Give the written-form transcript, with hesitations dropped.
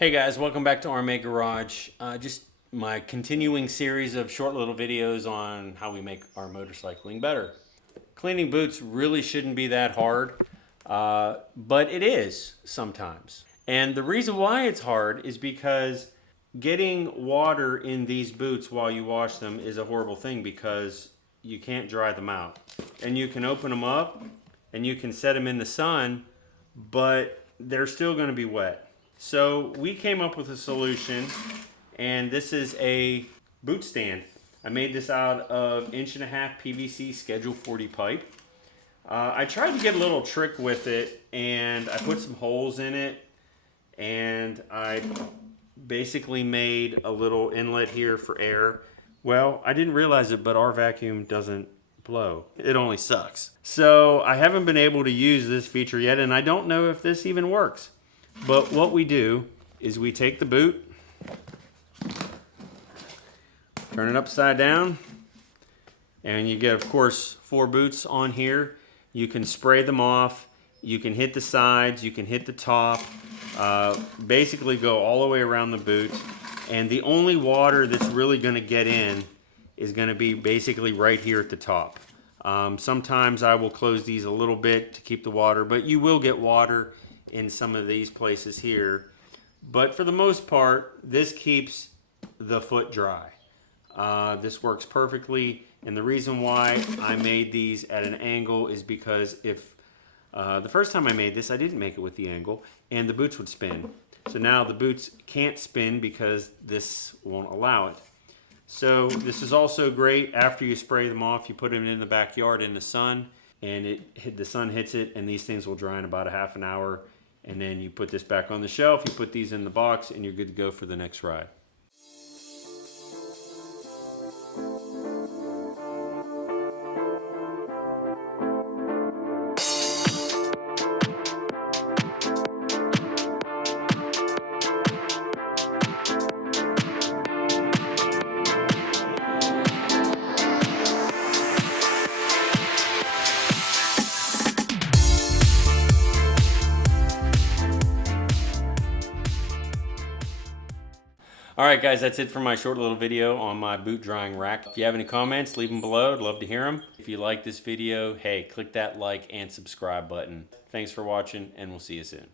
Hey guys, welcome back to RMA Garage. Just my continuing series of short little videos on how we make our motorcycling better. Cleaning boots really shouldn't be that hard, but it is sometimes. And the reason why it's hard is because getting water in these boots while you wash them is a horrible thing because you can't dry them out. And you can open them up and you can set them in the sun, but they're still going to be wet. So we came up with a solution, and this is a boot stand. I made this out of 1.5" PVC Schedule 40 pipe. I tried to get a little trick with it, and I put some holes in it, and I basically made a little inlet here for air. Well, I didn't realize it, but our vacuum doesn't blow. It only sucks. So I haven't been able to use this feature yet, and I don't know if this even works. But what we do is we take the boot, turn it upside down, and you get, of course, 4 boots on here. You can spray them off, you can hit the sides, you can hit the top, basically go all the way around the boot. And the only water that's really going to get in is going to be basically right here at the top. Sometimes I will close these a little bit to keep the water, but you will get water in some of these places here. But for the most part, this keeps the foot dry. This works perfectly, and the reason why I made these at an angle is because if the first time I made this, I didn't make it with the angle, and the boots would spin. So now the boots can't spin because this won't allow it. So this is also great after you spray them off. You put them in the backyard in the sun, and the sun hits it, and these things will dry in about a half an hour. And then you put this back on the shelf, you put these in the box, and you're good to go for the next ride. Alright guys, that's it for my short little video on my boot drying rack. If you have any comments, leave them below. I'd love to hear them. If you like this video, hey, click that like and subscribe button. Thanks for watching, and we'll see you soon.